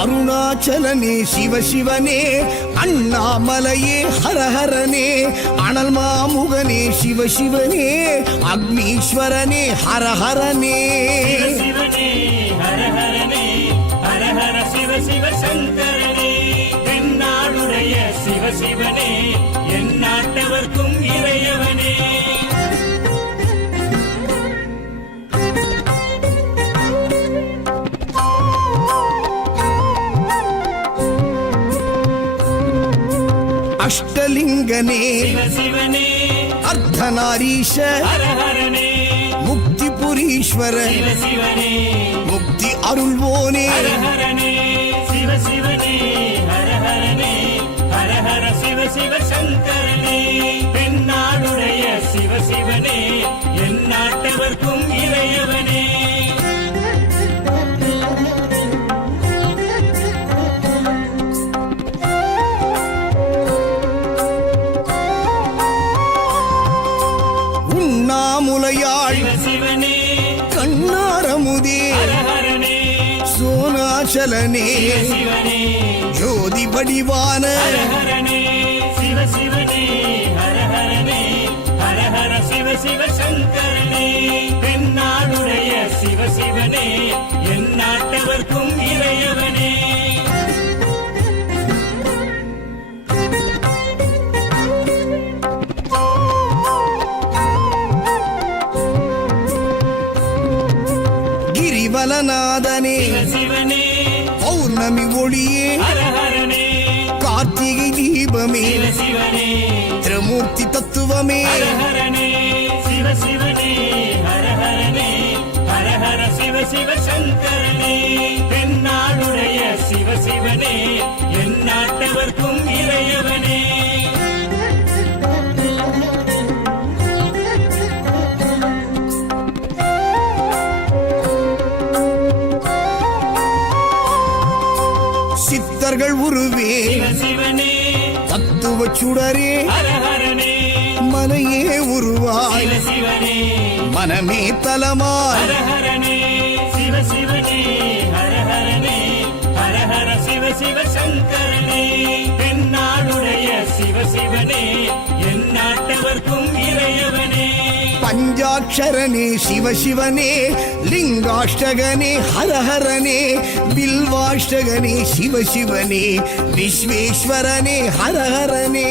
அருணாச்சலனே சிவசிவனே, அண்ணாமலையே ஹரஹரனே, அனல் மாமுகனே சிவசிவனே, அக்னீஸ்வரனே ஹரஹரனே. சிவசிவனே ஹரஹரனே, ஹரஹர சிவ சிவ சங்கரனே, தென்னாடுடைய சிவசிவனே, என் நாட்டவர்க்கும் இறையவனே. அஷ்டலிங்கனே சிவசிவனே, அர்த்தநாரீஷ ஹரஹரனே, முக்திபுரீஸ்வர சிவசிவனே, முக்தி அருள்வோனே. ஹரஹரனே சிவசிவனே, ஹரஹரனே, ஹரஹர சிவ சிவ சங்கரனே, தென்னாடுடைய சிவசிவனே, என் நாட்டவர்க்கும் இறையவனே. உண்ணாமுலையாள் சிவசிவனே, கண்ணாரமுதே ஹரஹரனே, சோனாச்சலனே சிவசிவனே, ஜோதி வடிவான ஹரஹரனே சிவசிவனே, ஹரஹரனே, ஹரஹர சிவ சிவ சங்கரனே, தென்னாடுடைய சிவசிவனே, என் நாட்டவர்க்கும் இறையவனே. கிரிவலநாதனே சிவசிவனே, பௌர்ணமி ஒளியே ஹரஹரனே, கார்த்திகை தீபமே சிவசிவனே, திரமூர்த்தி தத்துவமே. ஹரஹரனே சிவசிவனே, ஹரஹரனே, ஹரஹர சிவ சிவ சங்கரனே, தென்னாடுடைய சிவசிவனே, என் நாட்டவர்க்கும் இறையவனே. சித்தர்கள் உருவே சிவசிவனே, தத்துவ சுடரே ஹரஹரனே, மனையே உருவாய் சிவசிவனே, மனமே தலமாய். ஹரஹரனே சிவசிவனே, ஹரஹரனே, ஹரஹர சிவ சிவ சங்கரனே, தென்னாடுடைய சிவசிவனே, என் நாட்டவர்க்கும் இறையவனே. பஞ்சாட்சரனே சிவசிவனே, லிங்காஷ்டகனே ஹரஹரனே, பில்வாஷ்டகனே சிவசிவனே, விஸ்வேஸ்வரனே ஹரஹரனே.